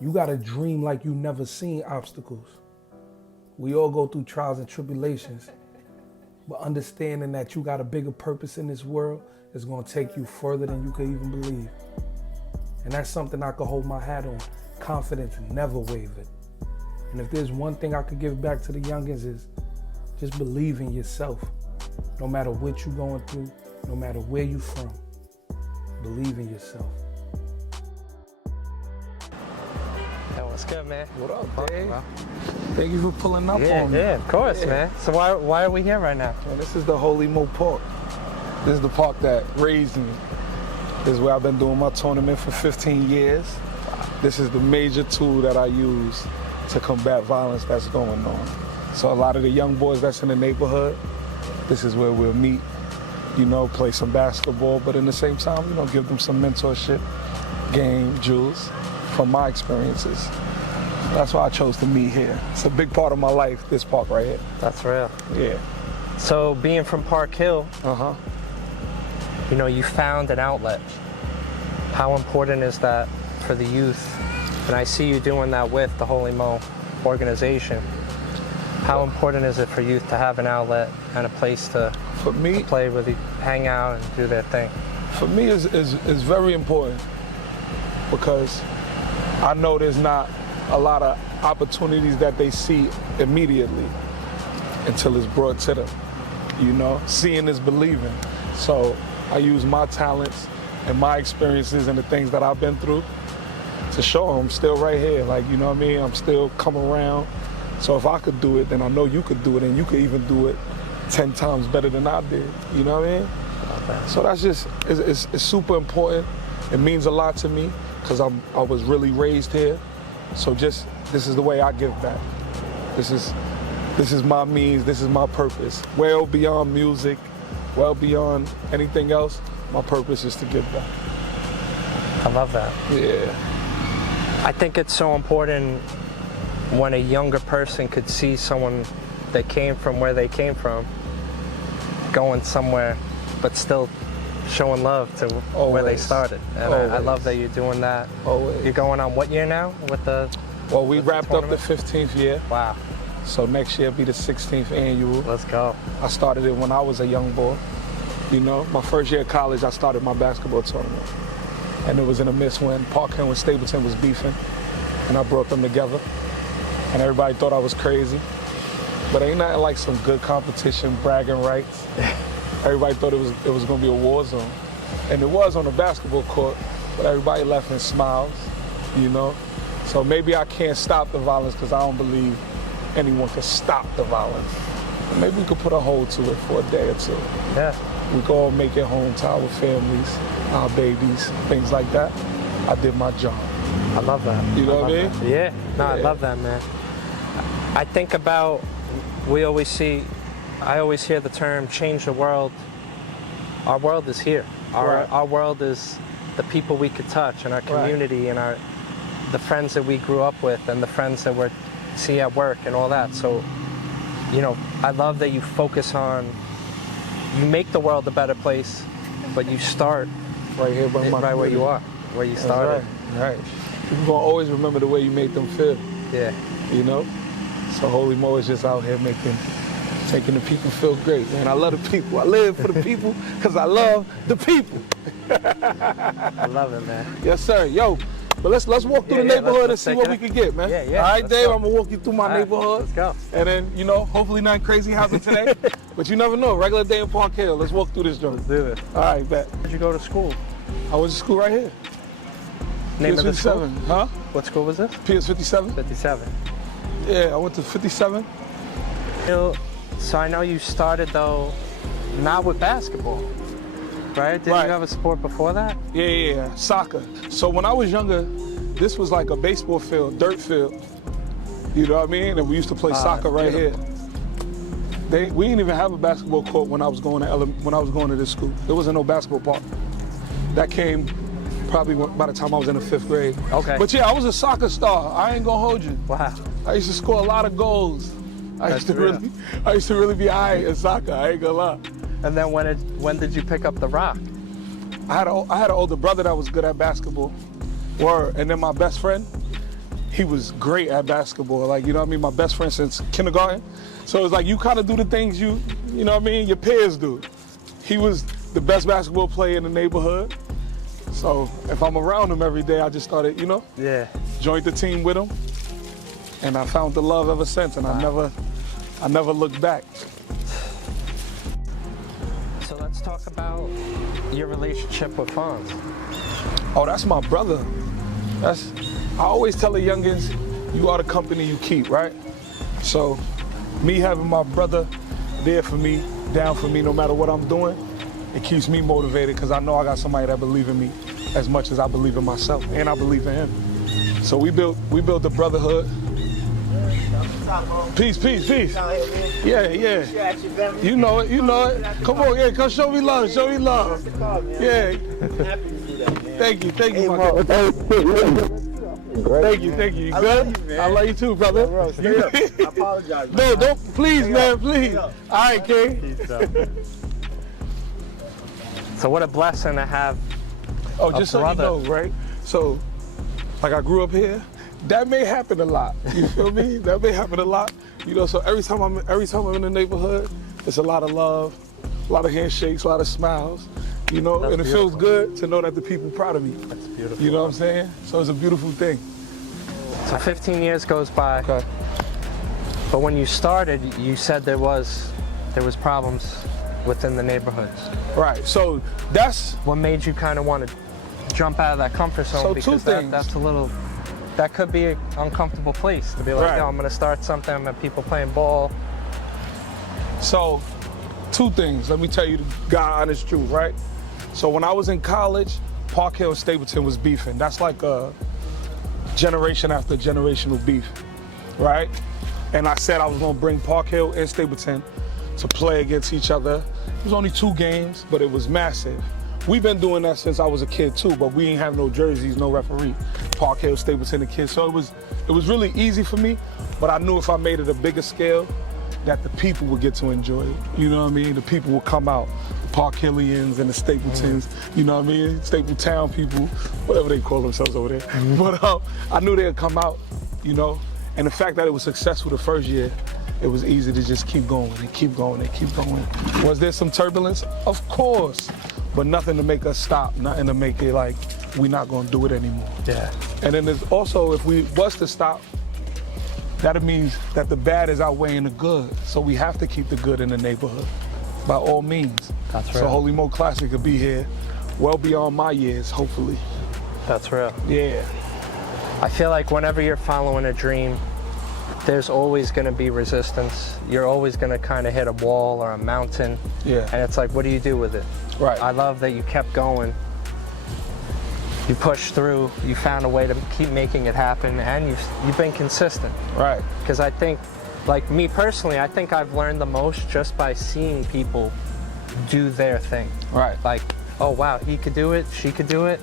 You gotta dream like you never seen obstacles. We all go through trials and tribulations, but understanding that you got a bigger purpose in this world is gonna take you further than you could even believe. And that's something I could hold my hat on. Confidence never wavered. And if there's one thing I could give back to the youngins is just believe in yourself. No matter what you're going through, no matter where you're from, believe in yourself. That was good, man. What up, Dave? Thank you for pulling up on me. Yeah, of course, man. So why are we here right now? Well, this is the HolyMoe Park. This is the park that raised me. This is where I've been doing my tournament for 15 years. This is the major tool that I use to combat violence that's going on. So a lot of the young boys that's in the neighborhood, this is where we'll meet, you know, play some basketball, but in the same time, you know, give them some mentorship, game, jewels from my experiences. That's why I chose to meet here. It's a big part of my life, this park right here. That's real. Yeah. So being from Park Hill, you know, you found an outlet. How important is that for the youth? And I see you doing that with the HolyMoe organization. How important is it for youth to have an outlet and a place to play with, hang out and do their thing? For me, is very important because I know there's not a lot of opportunities that they see immediately until it's brought to them. You know, seeing is believing. So I use my talents and my experiences and the things that I've been through to show them I'm still right here. Like, you know what I mean? I'm still coming around. So if I could do it, then I know you could do it, and you could even do it 10 times better than I did. You know what I mean? Okay. So that's just, it's super important. It means a lot to me because I was really raised here. So just, this is the way I give back. This is my means, this is my purpose. Well beyond music, well beyond anything else, my purpose is to give back. I love that. Yeah. I think it's so important when a younger person could see someone that came from where they came from, going somewhere, but still showing love to where they started. And I love that you're doing that. Always. You're going on what year now with the Well, we wrapped up the 15th year. Wow. So next year will be the 16th annual. Let's go. I started it when I was a young boy. You know, my first year of college, I started my basketball tournament. And it was in the midst when Park Hill and Stapleton was beefing. And I brought them together. And everybody thought I was crazy. But ain't nothing like some good competition, bragging rights. Everybody thought it was gonna be a war zone. And it was on the basketball court, but everybody left in smiles, you know? So maybe I can't stop the violence because I don't believe anyone can stop the violence. But maybe we could put a hold to it for a day or two. Yeah. We could all make it home to our families, our babies, things like that. I did my job. I love that. You know what I mean? Yeah. No, I love that, man. I think about, I always hear the term change the world. Our world is here. Our world is the people we could touch and our community and the friends that we grew up with and the friends that we see at work and all that. So, you know, I love that you focus on, you make the world a better place, but you start right here right where you are, where you started. Right. People gonna always remember the way you made them feel. Yeah. You know? So HolyMoe is just out here making the people feel great, man. I love the people. I live for the people because I love the people. I love it, man. Yes, sir. Yo, but let's walk through the neighborhood and see what we can get, man. Yeah. All right, Dave, I'm gonna walk you through my neighborhood. Let's go. And then, you know, hopefully nothing crazy happens today. But you never know. Regular day in Park Hill. Let's walk through this joint. Let's do it. All right, bet. Where'd you go to school? I went to school right here. Name of the school? Huh? What school was this? PS 57. 57. Yeah, I went to 57. So I know you started though, not with basketball, right? Didn't you have a sport before that? Yeah, soccer. So when I was younger, this was like a baseball field, dirt field. You know what I mean? And we used to play soccer right here. We didn't even have a basketball court when I was going to this school. There wasn't no basketball park. That came probably by the time I was in the 5th grade. Okay. But yeah, I was a soccer star. I ain't gonna hold you. Wow. I used to score a lot of goals. I used to really be high in soccer. I ain't gonna lie. And then when did you pick up the rock? I had an older brother that was good at basketball. And then my best friend, he was great at basketball. Like, you know what I mean? My best friend since kindergarten. So it's like you kind of do the things you know what I mean, your peers do. He was the best basketball player in the neighborhood. So if I'm around him every day, I just started, you know, joined the team with him. And I found the love ever since, and Wow. I never looked back. So let's talk about your relationship with Fonz. Oh, that's my brother. I always tell the youngins, you are the company you keep, right? So me having my brother there for me, down for me, no matter what I'm doing, it keeps me motivated because I know I got somebody that believes in me as much as I believe in myself, and I believe in him. So we built the brotherhood. Peace, peace, peace. Yeah. You know it. Come on, yeah, come show me love, Yeah. Thank you, my God. Thank you. You good? I love you too, brother. I apologize. No, don't, please, man, please. All right, King. So what a blessing to have Oh, just so you brother. know, right? So, like I grew up here. That may happen a lot. You feel me? That may happen a lot. You know, so every time I'm in the neighborhood, it's a lot of love, a lot of handshakes, a lot of smiles. You know, That's and it beautiful. feels good to know that the people are proud of me. That's beautiful. You know what I'm saying? So it's a beautiful thing. So 15 years goes by, Okay. but when you started, you said there was problems within the neighborhoods. Right. So that's What made you kind of want to jump out of that comfort zone? So two because things. that could be an uncomfortable place to be like, Right. yo, I'm gonna start something, I'm people playing ball. So, two things. Let me tell you the God honest truth, right? So when I was in college, Park Hill and Stapleton was beefing. That's like a generation after generational beef, right? And I said I was gonna bring Park Hill and Stapleton to play against each other. It was only 2 games, but it was massive. We've been doing that since I was a kid too, but we ain't have no jerseys, no referee. Park Hill, Stapleton, the kids. So it was really easy for me, but I knew if I made it a bigger scale, that the people would get to enjoy it. You know what I mean? The people would come out, the Park Hillians and the Stapletons, you know what I mean? Stapletown people, whatever they call themselves over there. But I knew they'd come out, you know? And the fact that it was successful the first year, it was easy to just keep going and keep going and keep going. Was there some turbulence? Of course, but nothing to make us stop, nothing to make it like, we're not gonna do it anymore. Yeah. And then there's also, if we was to stop, that means that the bad is outweighing the good. So we have to keep the good in the neighborhood, by all means. That's So real. Holy Moe Classic could be here well beyond my years, hopefully. That's real. Yeah. I feel like whenever you're following a dream, there's always going to be resistance. You're always going to kind of hit a wall or a mountain. Yeah. And it's like, what do you do with it? Right. I love that you kept going. You pushed through. You found a way to keep making it happen, and you've been consistent. Right. Because I think, like me personally, I think I've learned the most just by seeing people do their thing. Right. Like, oh wow, he could do it, she could do it,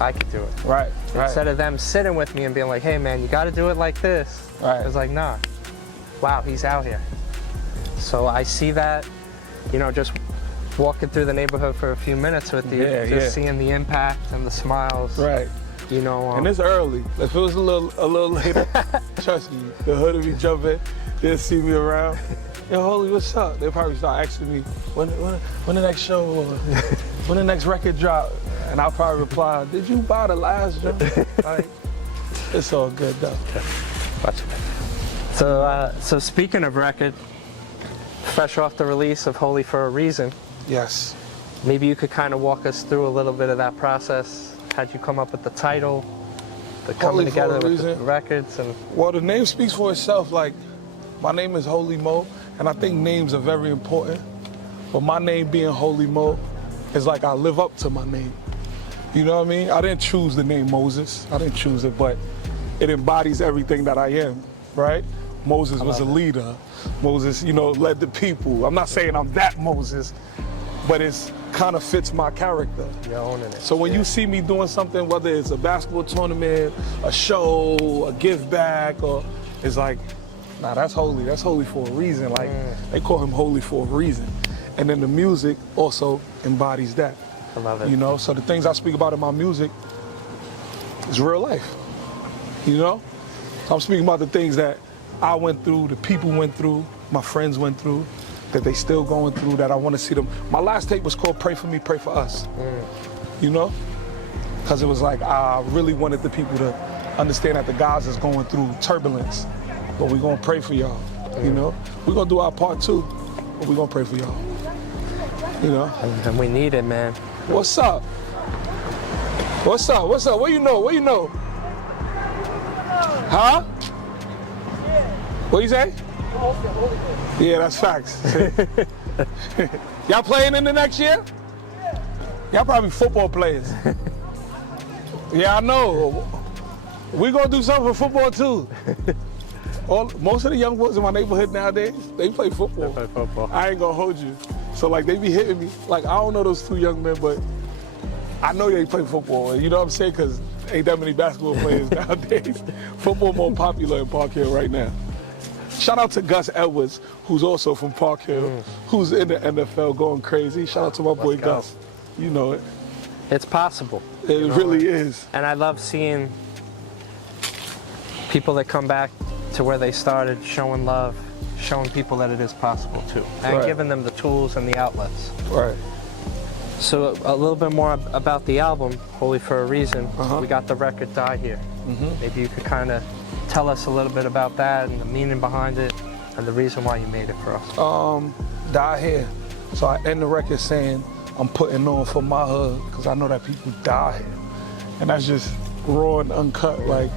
I could do it. Right. Instead of them sitting with me and being like, hey man, you got to do it like this. Right. It's like, nah, wow, he's out here. So I see that, you know, just walking through the neighborhood for a few minutes with you, just seeing the impact and the smiles. Right. You know. And it's early. If it was a little later, trust me, the hood would be jumping. They'll see me around. Yo, Holy, what's up? They'll probably start asking me, when the next show or when the next record drop? And I'll probably reply, did you buy the last joint? Like, it's all good though. So speaking of record, fresh off the release of Holy for a Reason, Yes. maybe you could kind of walk us through a little bit of that process. How'd you come up with the title, the coming Holy for a together with the Reason. records, and Well, the name speaks for itself. Like, my name is HolyMoe, and I think names are very important. But my name being HolyMoe is like I live up to my name. You know what I mean? I didn't choose the name Moses. I didn't choose it, but it embodies everything that I am, right? Moses was a leader. Moses, you know, led the people. I'm not saying I'm that Moses, but it's kind of fits my character. you're owning it? So when you see me doing something, whether it's a basketball tournament, a show, a gift bag, or it's like, nah, that's holy. That's holy for a reason. Like, they call him holy for a reason. And then the music also embodies that. I love it. You know, so the things I speak about in my music is real life. You know? So I'm speaking about the things that I went through, the people went through, my friends went through, that they still going through, that I want to see them. My last tape was called Pray For Me, Pray For Us. You know? Because it was like, I really wanted the people to understand that the guys is going through turbulence, but we're going to pray for y'all, you know? We're going to do our part too, but we're going to pray for y'all, you know? And we need it, man. What's up? What's up? What's up? What you know? What you know? Huh? What you say? Yeah, that's facts. Y'all playing in the next year? Y'all probably football players. Yeah, I know. We gonna do something for football too. Most of the young boys in my neighborhood nowadays, they play football. They play football. I ain't gonna hold you. So like they be hitting me. Like I don't know those two young men, but I know they play football. You know what I'm saying? Because ain't that many basketball players nowadays. Football more popular in Park Hill right now. Shout out to Gus Edwards, who's also from Park Hill, who's in the NFL going crazy. Shout out to my boy Gus. You know it. It's possible. It really is. And I love seeing people that come back to where they started, showing love, showing people that it is possible too, and giving them the tools and the outlets. Right. So a little bit more about the album, Holy for a Reason. We got the record Die Here. Maybe you could kind of tell us a little bit about that and the meaning behind it and the reason why you made it for us. Die Here. So I end the record saying, I'm putting on for my hood because I know that people die here. And that's just raw and uncut. Like,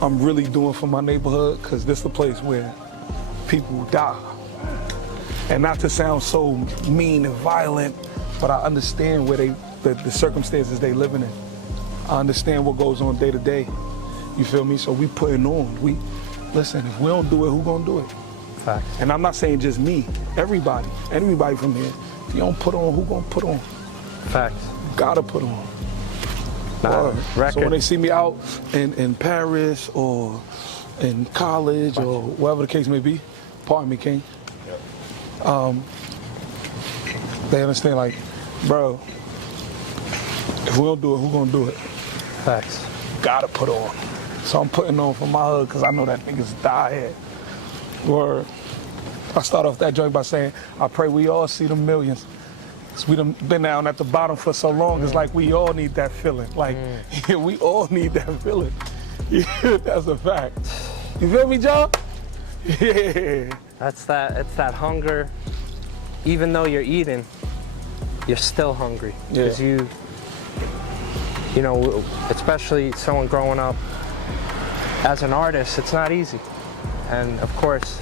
I'm really doing for my neighborhood because this is the place where people die. And not to sound so mean and violent, but I understand where the circumstances they living in. I understand what goes on day to day. You feel me? So we putting on. Listen, if we don't do it, who gonna do it? Facts. And I'm not saying just me, everybody from here. If you don't put on, who gonna put on? Facts. You gotta put on. Record. So when they see me out in Paris or in college or wherever the case may be, pardon me, King. They understand like, bro, if we don't do it, who gonna do it? Facts. Gotta put on. So I'm putting on for my hood because I know that niggas die here. Word. I start off that joint by saying, I pray we all see the millions. Cause we done been down at the bottom for so long, it's like we all need that feeling. Like, we all need that feeling. Yeah, that's a fact. You feel me, John? Yeah. It's that hunger. Even though you're eating, you're still hungry. Because you know, especially someone growing up as an artist, it's not easy. And of course,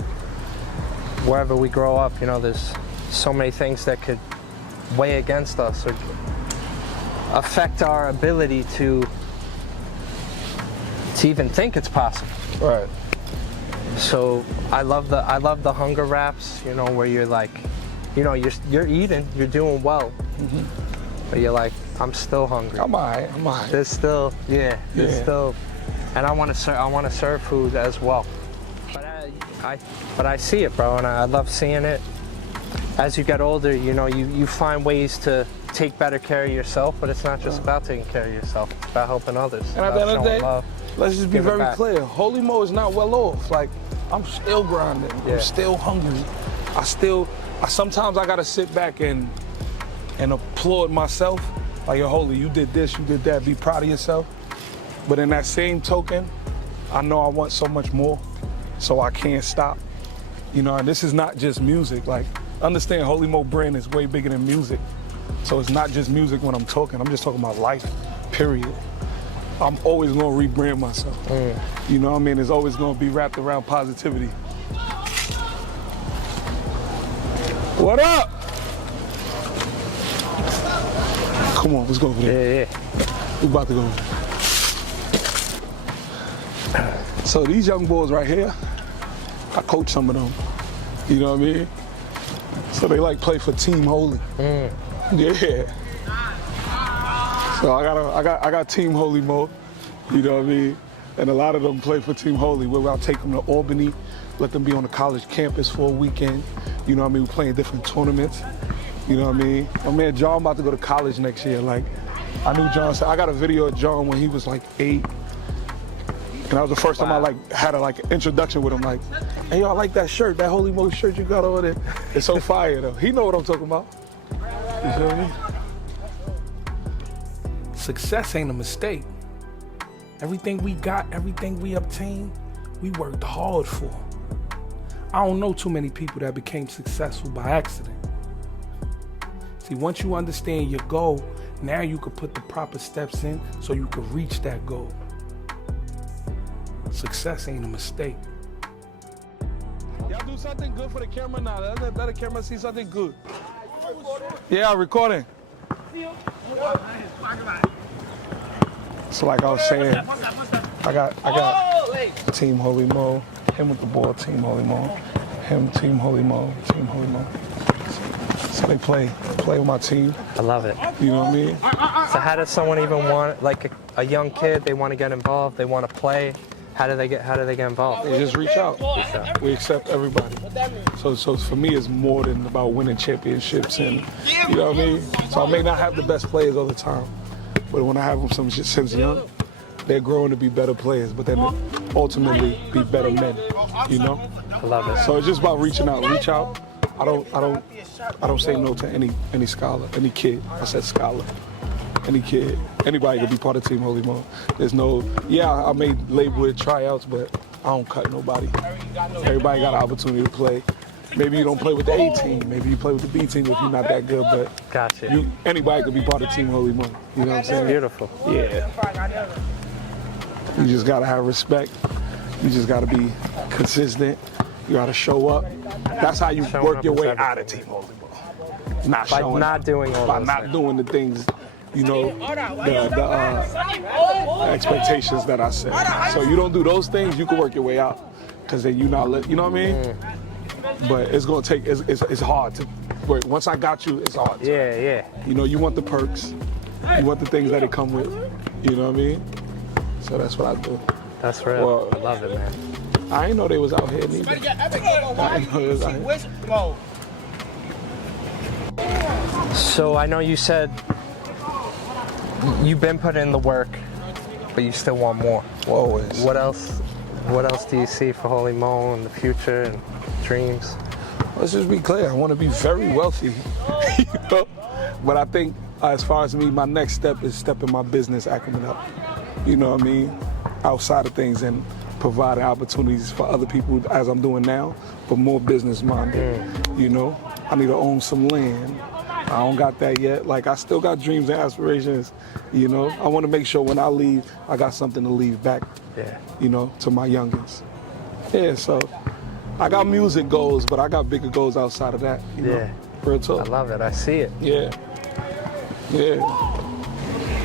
wherever we grow up, you know, there's so many things that could weigh against us or affect our ability to even think it's possible. Right. So I love the hunger raps, you know, where you're like, you know, you're eating, you're doing well, but you're like, I'm still hungry. I'm all right. There's still, there's still, and I want to serve food as well. But I see it, bro, and I love seeing it. As you get older, you know, you find ways to take better care of yourself, but it's not just about taking care of yourself, it's about helping others. And at the end of the day, love, let's just be very clear. HolyMoe is not well off. Like, I'm still grinding. I'm still hungry. Sometimes I gotta sit back and applaud myself. Like, yo, Holy, you did this, you did that, be proud of yourself. But in that same token, I know I want so much more, so I can't stop. You know, and this is not just music. Like, understand HolyMoe brand is way bigger than music. So it's not just music when I'm talking, I'm just talking about life, period. I'm always gonna rebrand myself. You know what I mean? It's always gonna be wrapped around positivity. What up? Come on, let's go over there. Yeah. We're about to go. So these young boys right here, I coach some of them. You know what I mean? So they like play for Team Holy. Yeah. So I got Team Holymoe, you know what I mean? And a lot of them play for Team Holy, where I'll take them to Albany, let them be on the college campus for a weekend. You know what I mean? We're playing different tournaments. You know what I mean? My man John about to go to college next year. Like, I knew John, I got a video of John when he was like 8. And that was the first time I like had a like introduction with him. Like, hey, yo, I like that shirt, that HolyMoe shirt you got over there. It's so fire though. He know what I'm talking about. You feel me? Success ain't a mistake. Everything we got, everything we obtained, we worked hard for. I don't know too many people that became successful by accident. See, once you understand your goal, now you can put the proper steps in so you can reach that goal. Success ain't a mistake. Y'all do something good for the camera now. Let the camera see something good. Yeah, I'm recording. So like I was saying, I got Team Holymoe, him with the ball, Team Holymoe, him, Team Holymoe, Team Holymoe. So they play with my team. I love it. You know what I mean? So how does someone even want, like a young kid, they want to get involved, they want to play? How do they get involved? They just reach out. We accept everybody. So for me, it's more than about winning championships and, you know what I mean? So I may not have the best players all the time, but when I have them since young, they're growing to be better players, but then ultimately be better men, you know? I love it. So it's just about reaching out. Reach out. I don't say no to any scholar, any kid. I said scholar. Any kid, anybody could be part of Team Holymoe. There's no, I made label with tryouts, but I don't cut nobody. Everybody got an opportunity to play. Maybe you don't play with the A team, maybe you play with the B team if you're not that good, but gotcha. Anybody could be part of Team Holymoe. You know what I'm saying? Beautiful. Yeah. You just gotta have respect. You just gotta be consistent. You gotta show up. That's how you work your way out of Team Holymoe. Not by showing not doing all by those not things. Doing the things, you know, the expectations that I set. So you don't do those things, you can work your way out, because then you know what I mean? But it's gonna take, it's hard to work. Once I got you, it's hard. Yeah. You know, you want the perks, you want the things that it come with, you know what I mean? So that's what I do. That's real. Well, I love it, man. I ain't know they was out here neither. I ain't know they was out here. So I know you said you've been putting in the work, but you still want more. Always. What else do you see for HolyMoe in the future and dreams? Let's just be clear. I want to be very wealthy. You know? But I think as far as me, my next step is stepping my business acumen up. You know what I mean? Outside of things and providing opportunities for other people as I'm doing now, but more business minded. You know? I need to own some land. I don't got that yet. Like, I still got dreams and aspirations, you know? I want to make sure when I leave, I got something to leave back, you know, to my youngins. Yeah, so I got music goals, but I got bigger goals outside of that, you know? Real talk. I love it. I see it. Yeah.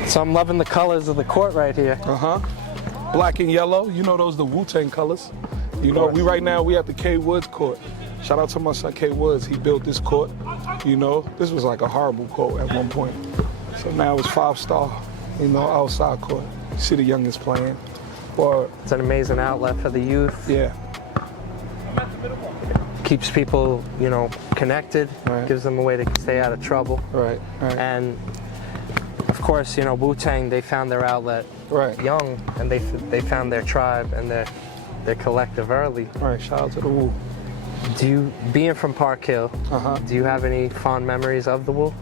So I'm loving the colors of the court right here. Black and yellow, you know those the Wu-Tang colors. You know, we at the K Woods court. Shout out to my son K Woods, he built this court. You know, this was like a horrible court at one point. So now it's 5-star, you know, outside court. You see the youngest playing. It's an amazing outlet for the youth. Yeah. Keeps people, you know, connected, gives them a way to stay out of trouble. Right. And of course, you know, Wu-Tang, they found their outlet young, and they found their tribe and their collective early. Right, shout out to the Wu. Being from Park Hill, do you have any fond memories of the Wu?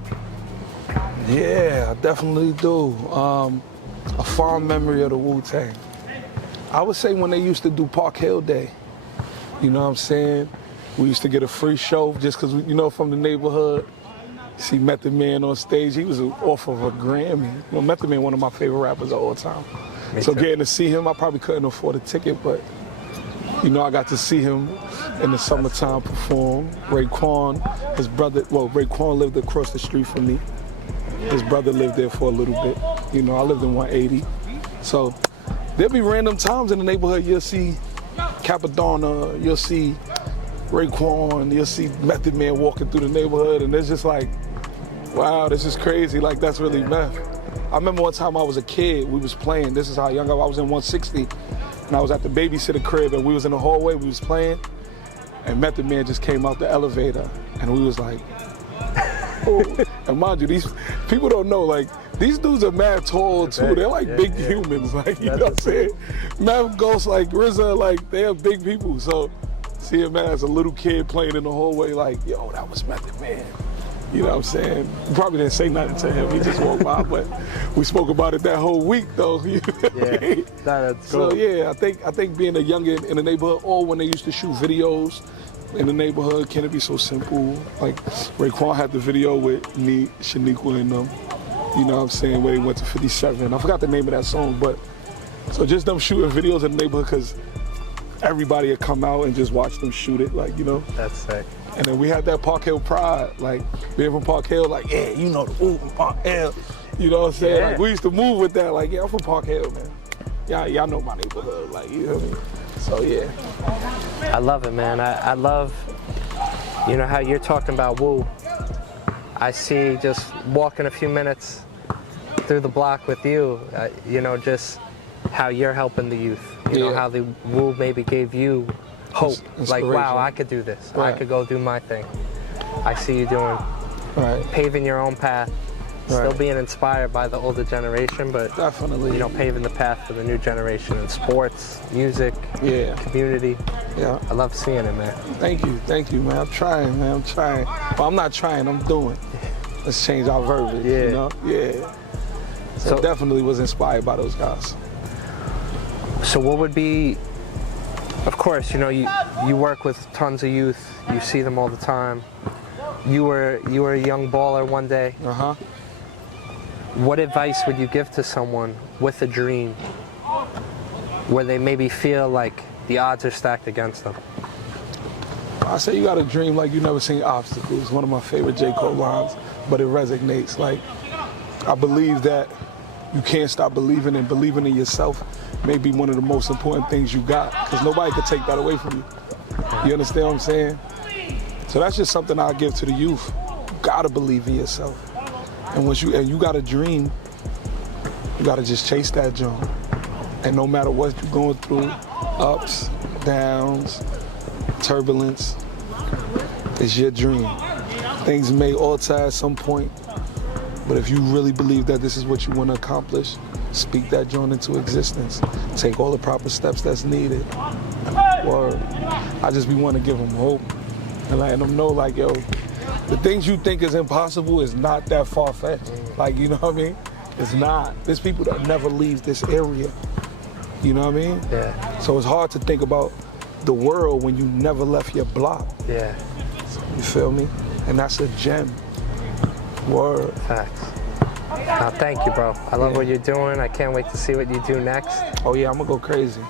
Yeah, I definitely do. A fond memory of the Wu-Tang. I would say when they used to do Park Hill Day, you know what I'm saying? We used to get a free show just because, you know, from the neighborhood. See Method Man on stage, he was off of a Grammy. You know, Method Man, one of my favorite rappers of all time. So getting to see him, I probably couldn't afford a ticket, but you know, I got to see him in the summertime perform. Raekwon, his brother, Raekwon lived across the street from me. His brother lived there for a little bit. You know, I lived in 180. So there'll be random times in the neighborhood, you'll see Capadonna, you'll see Raekwon, you'll see Method Man walking through the neighborhood, and it's just like, wow, this is crazy. Like, that's really meth. I remember one time I was a kid, we was playing, this is how young I was in 160, and I was at the babysitter crib, and we was in the hallway, we was playing, and Method Man just came out the elevator, and we was like, oh. And mind you, these people don't know, like, These dudes are mad tall too. They're like big humans, like, you know what I'm saying? Mad Ghost, like RZA, like they're big people. So see him as a little kid playing in the hallway, like, yo, that was Method Man. You know what I'm saying? We probably didn't say nothing to him. He just walked by, but we spoke about it that whole week, though. You know what I mean? That's cool. So yeah, I think being a youngin in the neighborhood, or when they used to shoot videos in the neighborhood, can it be so simple? Like Raekwon had the video with me, Shaniqua, and them. You know what I'm saying? Where they went to 57. I forgot the name of that song, but so just them shooting videos in the neighborhood because everybody would come out and just watch them shoot it, like, you know. That's sick. And then we had that Park Hill pride, like being from Park Hill, like, yeah, you know the Wu from Park Hill. You know what I'm saying? Yeah. Like we used to move with that, like, yeah, I'm from Park Hill, man. Y'all know my neighborhood, like, you know what I mean? So yeah. I love it, man. I love, you know, how you're talking about Wu. I see just walking a few minutes through the block with you, you know, just how you're helping the youth. You know, how the Wu maybe gave you hope. Like, wow, I could do this. Right. I could go do my thing. I see you doing, paving your own path. Still being inspired by the older generation, but definitely, you know, paving the path for the new generation in sports, music, community. Yeah. I love seeing it, man. Thank you, man. I'm trying, man. I'm trying. Well, I'm not trying, I'm doing. Let's change our verbiage, you know? Yeah. So definitely was inspired by those guys. So what would be, of course, you know, you work with tons of youth, you see them all the time. You were a young baller one day. What advice would you give to someone with a dream where they maybe feel like the odds are stacked against them? I say you got to dream like you never seen obstacles. One of my favorite J. Cole lines, but it resonates. Like, I believe that you can't stop believing, and believing in yourself may be one of the most important things you got, because nobody could take that away from you. You understand what I'm saying? So that's just something I give to the youth. You gotta believe in yourself. And once you got a dream, you gotta just chase that dream. And no matter what you're going through, ups, downs, turbulence, it's your dream. Things may alter at some point, but if you really believe that this is what you want to accomplish, speak that dream into existence. Take all the proper steps that's needed. Or I just be wanting to give them hope and letting them know, like, yo, the things you think is impossible is not that far-fetched. Like, you know what I mean? It's not. There's people that never leave this area. You know what I mean? Yeah. So it's hard to think about the world when you never left your block. Yeah. You feel me? And that's a gem. Word. Facts. Now, thank you, bro. I love what you're doing. I can't wait to see what you do next. Oh yeah, I'm gonna go crazy.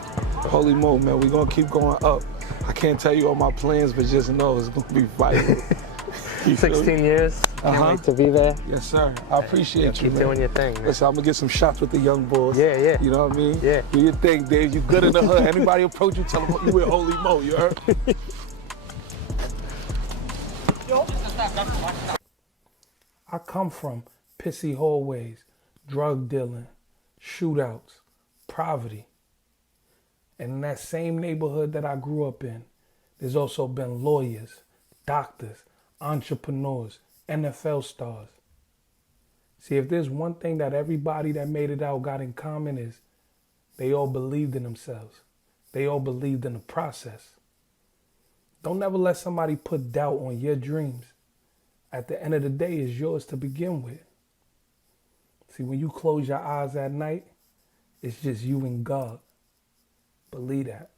HolyMoe, man, we gonna keep going up. I can't tell you all my plans, but just know it's gonna be vital. 16 years. Can't wait to be there. Yes, sir. I appreciate you, Keep man. doing your thing, man. Listen, I'm gonna get some shots with the young boys. Yeah, yeah. You know what I mean? Yeah. Do your thing, Dave. You good in the hood. Anybody approach you, tell them you with HolyMoe, you heard? I come from pissy hallways, drug dealing, shootouts, poverty. And in that same neighborhood that I grew up in, there's also been lawyers, doctors, entrepreneurs, NFL stars. See, if there's one thing that everybody that made it out got in common is they all believed in themselves. They all believed in the process. Don't ever let somebody put doubt on your dreams. At the end of the day, it's yours to begin with. See, when you close your eyes at night, it's just you and God. Believe that.